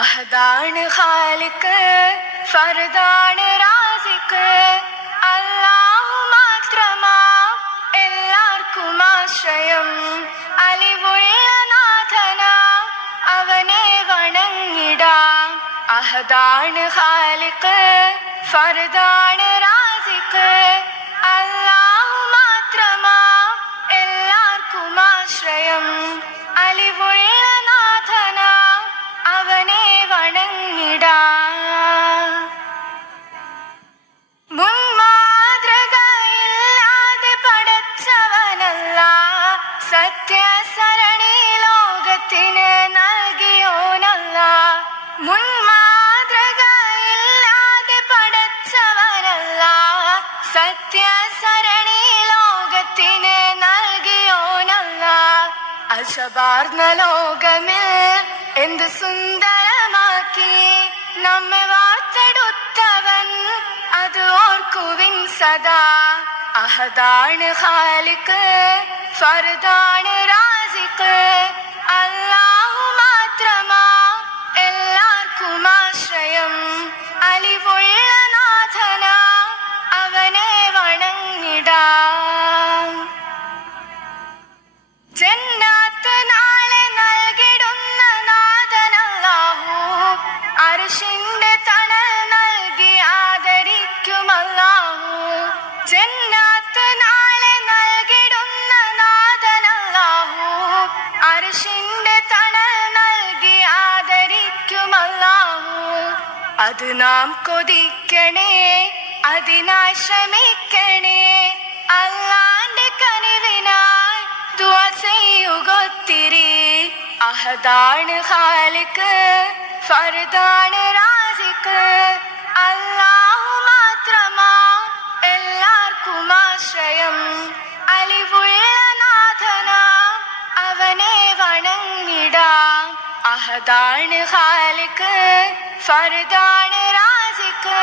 അഹദാണ് ഖാലിക്ക് ഫർദാണ് റാസിക്ക് അല്ലാഹു മാത്രമാ എല്ലാവർക്കും ആശ്രയം. അലിവുള്ള നാഥന അവനെ വണങ്ങിടാം. അഹദാണ് ഖാലിക്ക് ഫർദാണ് അശബാർന്ന ലോകമേ എന്ത് സുന്ദരമാക്കി നമ്മെ വാർത്തെടുത്തവൻ അത് ഓർക്കുവിൻ സദാ. അഹദാണ് ഖാലിക്ക് ഫർദാണ് റാസിക്ക് അർഷിന്റെ തണൽ നൽകി ആദരിക്കുമല്ലാഹു ജന്നാത്ത് നാളെ നൽകിടുന്ന നാഥനല്ലാഹു അർഷിന്റെ തണൽ നൽകി ആദരിക്കുമല്ലാഹു അത് നാം കൊതിക്കണേ അതിനായി അഹദാണ് ഖാലിക്ക് ഫർദാണ് റാസിക്ക് അല്ലാഹു മാത്രമാ എല്ലാവർക്കും ആശ്രയം. അലിവുള്ള നാഥന അവനെ വണങ്ങിടാം. അഹദാണ് ഖാലിക്ക് ഫർദാണ് റാസിക്ക്